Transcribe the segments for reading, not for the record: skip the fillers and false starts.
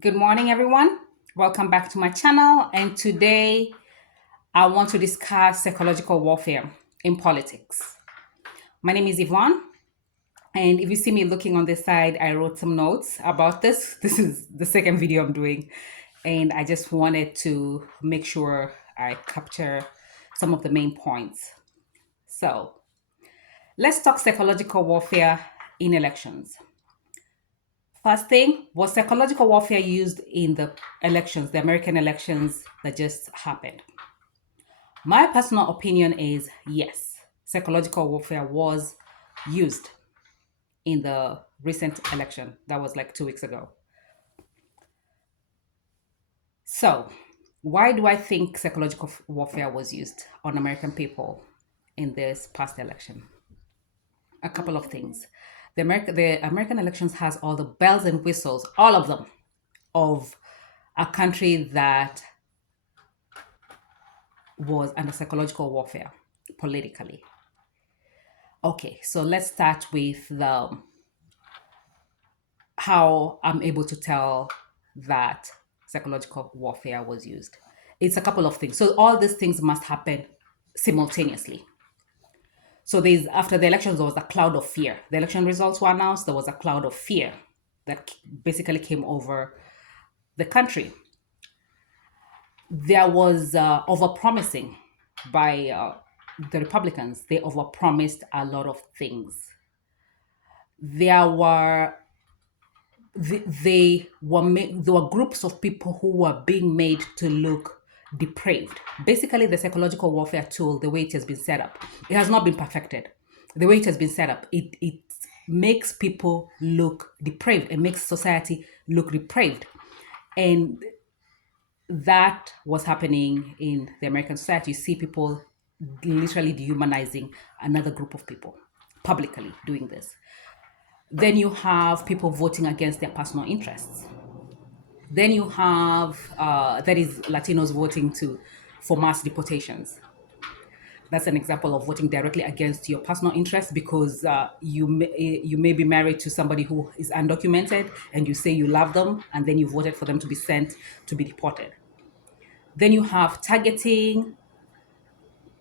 Good morning, everyone. Welcome back to my channel. And today I want to discuss psychological warfare in politics. My name is Yvonne. And if you see me looking on this side, I wrote some notes about this. This is the second video I'm doing. And I just wanted to make sure I capture some of the main points. So let's talk psychological warfare in elections. First thing, was psychological warfare used in the elections, the American elections that just happened? My personal opinion is yes, psychological warfare was used in the recent election. That was like 2 weeks ago. So, why do I think psychological warfare was used on American people in this past election? A couple of things. The American elections has all the bells and whistles, all of them, of a country that was under psychological warfare politically. Okay, so let's start with the how I'm able to tell that psychological warfare was used. It's a couple of things. So all these things must happen simultaneously. So there's after the elections, there was a cloud of fear. The election results were announced. There was a cloud of fear that basically came over the country. There was overpromising by the Republicans. They overpromised a lot of things. There were there were groups of people who were being made to look depraved. Basically, the psychological warfare tool, the way it has been set up, it has not been perfected. The way it has been set up, it makes people look depraved. It makes society look depraved, and that was happening in the American society. You see people literally dehumanizing another group of people publicly doing this. Then you have people voting against their personal interests. Then you have that is Latinos voting to for mass deportations. That's an example of voting directly against your personal interests because you may be married to somebody who is undocumented and you say you love them and then you voted for them to be sent to be deported. Then you have targeting,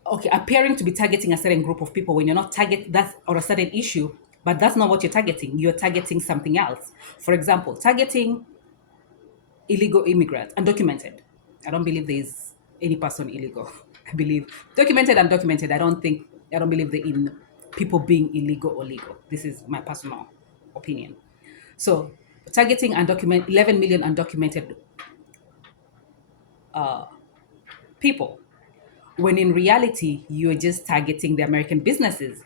okay, appearing to be targeting a certain group of people when you're not target that or a certain issue, but that's not what you're targeting. You're targeting something else. For example, targeting illegal immigrants, undocumented. I don't believe there's any person illegal. I believe documented and documented. I don't believe in people being illegal or legal. This is my personal opinion. So targeting 11 million undocumented people, when in reality you're just targeting the American businesses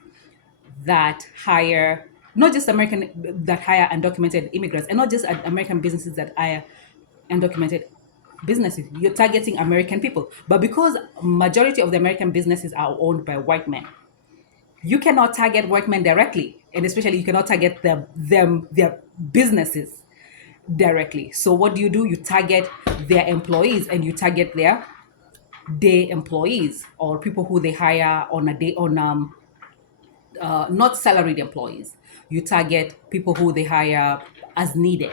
that hire not just American that hire undocumented immigrants, and not just American businesses that hire undocumented businesses. You're targeting American people, but because majority of the American businesses are owned by white men, you cannot target white men directly, and especially you cannot target their businesses directly. So what do? You target their employees, and you target their day employees or people who they hire on a day on not salaried employees. You target people who they hire as needed.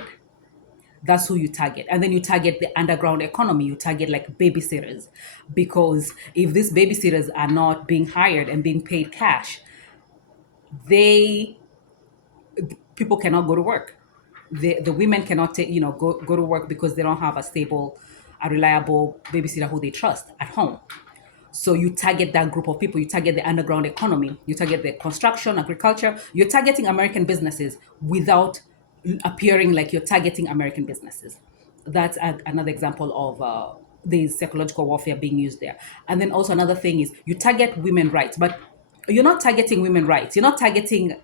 That's who you target. And then you target the underground economy. You target like babysitters. Because if these babysitters are not being hired and being paid cash, they people cannot go to work. The women cannot go to work because they don't have a stable, a reliable babysitter who they trust at home. So you target that group of people. You target the underground economy. You target the construction, agriculture. You're targeting American businesses without appearing like you're targeting American businesses. That's another example of the psychological warfare being used there. And then also another thing is you target women rights, but you're not targeting women rights. You're not targeting.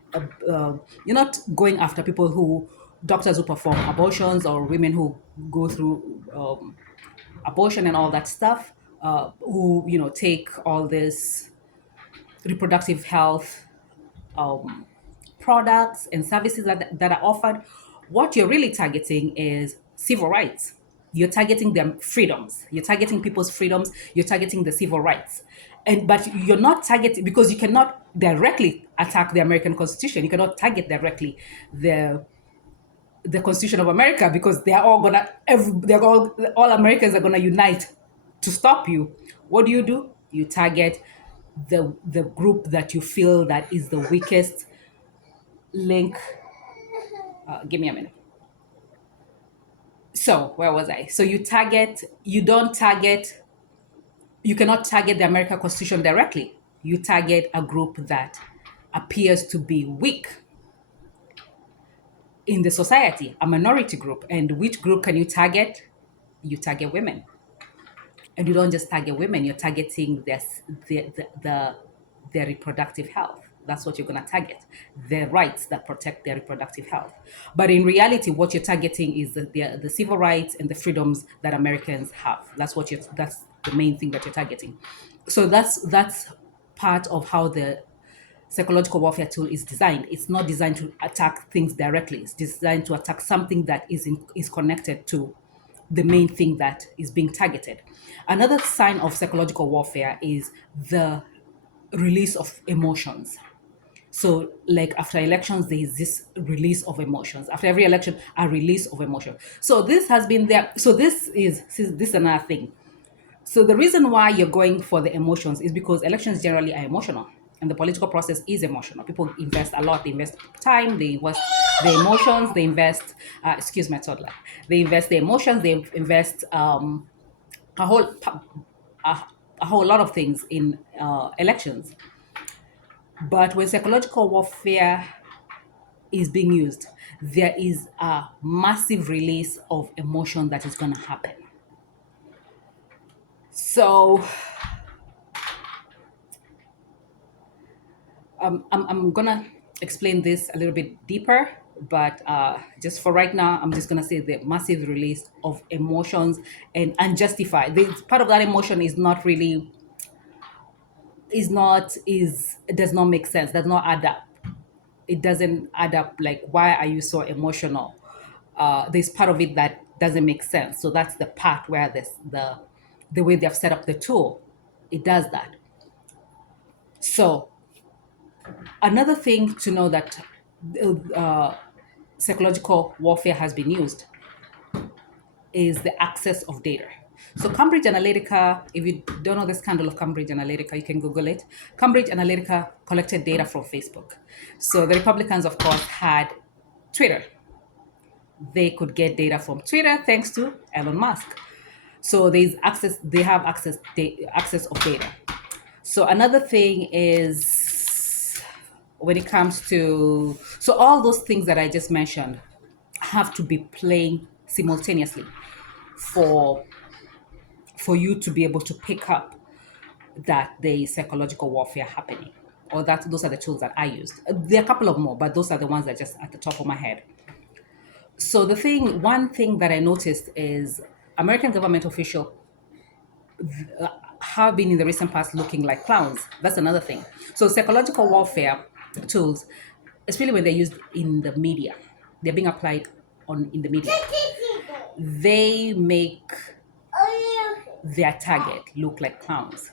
You're not going after people who doctors who perform abortions or women who go through abortion and all that stuff, who take all this reproductive health products and services that are offered. What you're really targeting is civil rights. You're targeting them freedoms. You're targeting people's freedoms. You're targeting the civil rights. And but you're not targeting because you cannot directly attack the American Constitution. You cannot target directly the the Constitution of America because they are all gonna, they're all Americans are gonna unite to stop you. What do? You target the group that you feel that is the weakest link. Give me a minute. So where was I? So you target. You don't target. You cannot target the American Constitution directly. You target a group that appears to be weak in the society, a minority group. And which group can you target? You target women. And you don't just target women, you're targeting their reproductive health. That's what you're going to target, their rights that protect their reproductive health. But in reality, what you're targeting is the civil rights and the freedoms that Americans have. That's the main thing that you're targeting. So that's part of how the psychological warfare tool is designed. It's not designed to attack things directly. It's designed to attack something that is connected to the main thing that is being targeted. Another sign of psychological warfare is the release of emotions. So, like after elections, there is this release of emotions. After every election, a release of emotion. So this has been there. So this is another thing. So the reason why you're going for the emotions is because elections generally are emotional, and the political process is emotional. People invest a lot. They invest time. They invest the emotions. They invest. Excuse my toddler. They invest the emotions. They invest a whole a, a whole lot of things in elections. But when psychological warfare is being used, there is a massive release of emotion that is going to happen. So I'm gonna explain this a little bit deeper, but just for right now, I'm just gonna say the massive release of emotions and unjustified. Part of that emotion is not really is not is it does not make sense. Does not add up. It doesn't add up. Like, why are you so emotional? There's part of it that doesn't make sense. So that's the part where the way they've set up the tool, it does that. So another thing to know that uh, psychological warfare has been used is the access of data. So Cambridge Analytica, if you don't know the scandal of Cambridge Analytica, you can Google it. Cambridge Analytica collected data from Facebook. So the Republicans, of course, had Twitter. They could get data from Twitter thanks to Elon Musk. So there's access. They have access of data. So another thing is when it comes to all those things that I just mentioned have to be playing simultaneously for you to be able to pick up that there is psychological warfare happening, or that those are the tools that I used. There are a couple of more, but those are the ones that just at the top of my head. So one thing that I noticed is American government officials have been in the recent past looking like clowns. That's another thing. So psychological warfare tools, especially when they're used in the media, they're being applied in the media. They make their target look like clowns.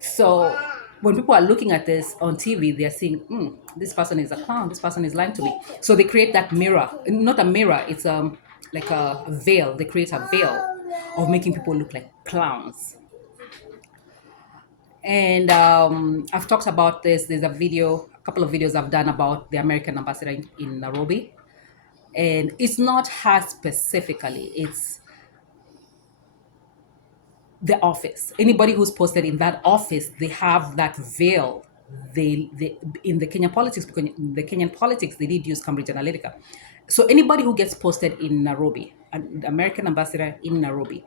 So when people are looking at this on TV, they're seeing, this person is a clown, this person is lying to me. So they create that mirror, not a mirror, it's like a veil. They create a veil of making people look like clowns. And I've talked about this. There's a couple of videos I've done about the American ambassador in Nairobi. And it's not her specifically, it's the office. Anybody who's posted in that office, they have that veil. They in the Kenyan politics, because in the Kenyan politics, they did use Cambridge Analytica. So anybody who gets posted in Nairobi, an American ambassador in Nairobi,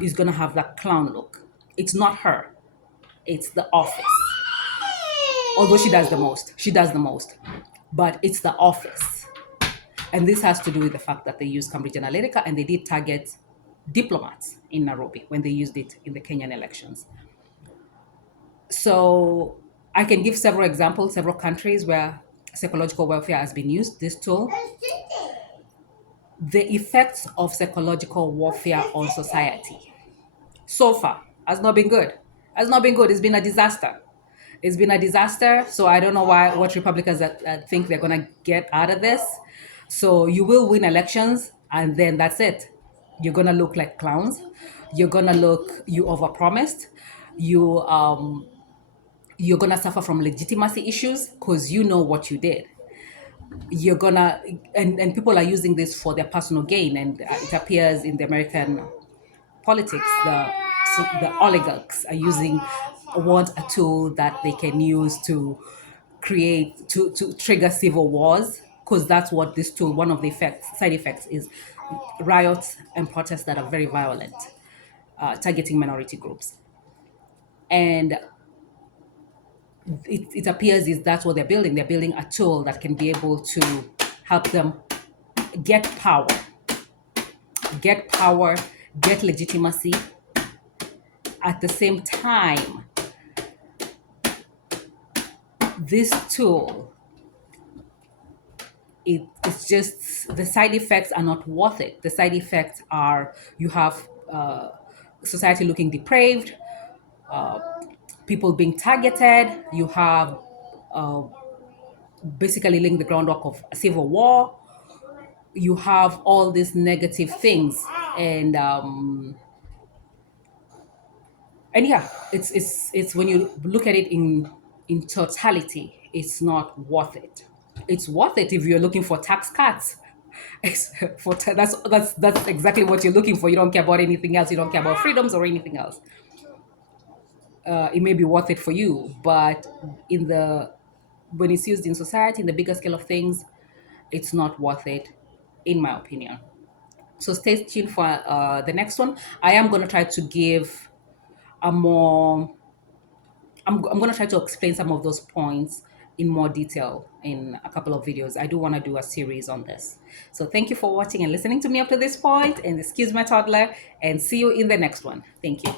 is gonna have that clown look. It's not her, it's the office. Although she does the most, but it's the office. And this has to do with the fact that they use Cambridge Analytica and they did target diplomats in Nairobi when they used it in the Kenyan elections. So I can give several examples, several countries where psychological warfare has been used, this tool. The effects of psychological warfare on society so far has not been good. Has not been good. It's been a disaster. It's been a disaster. So I don't know what Republicans think they're going to get out of this. So you will win elections, and then that's it. You're gonna look like clowns. You're gonna look, you overpromised. You you're gonna suffer from legitimacy issues because you know what you did. You're gonna, and people are using this for their personal gain, and it appears in the American politics, the oligarchs are using, want a tool that they can use to create, to trigger civil wars, because that's what this tool, one of the side effects is riots and protests that are very violent, targeting minority groups. And it appears is that's what they're building a tool that can be able to help them get power, get power, get legitimacy. At the same time, this tool, it's just, the side effects are not worth it. The side effects are, you have society looking depraved, people being targeted, you have basically laying the groundwork of a civil war, you have all these negative things. And yeah, it's when you look at it in totality, it's not worth it. It's worth it if you're looking for tax cuts. That's exactly what you're looking for. You don't care about anything else. You don't care about freedoms or anything else. It may be worth it for you, but in the when it's used in society, in the bigger scale of things, it's not worth it, in my opinion. So stay tuned for the next one. I am going to try to give a more I'm going to try to explain some of those points in more detail in a couple of videos. I do want to do a series on this. So thank you for watching and listening to me up to this point, and excuse my toddler, and see you in the next one. Thank you.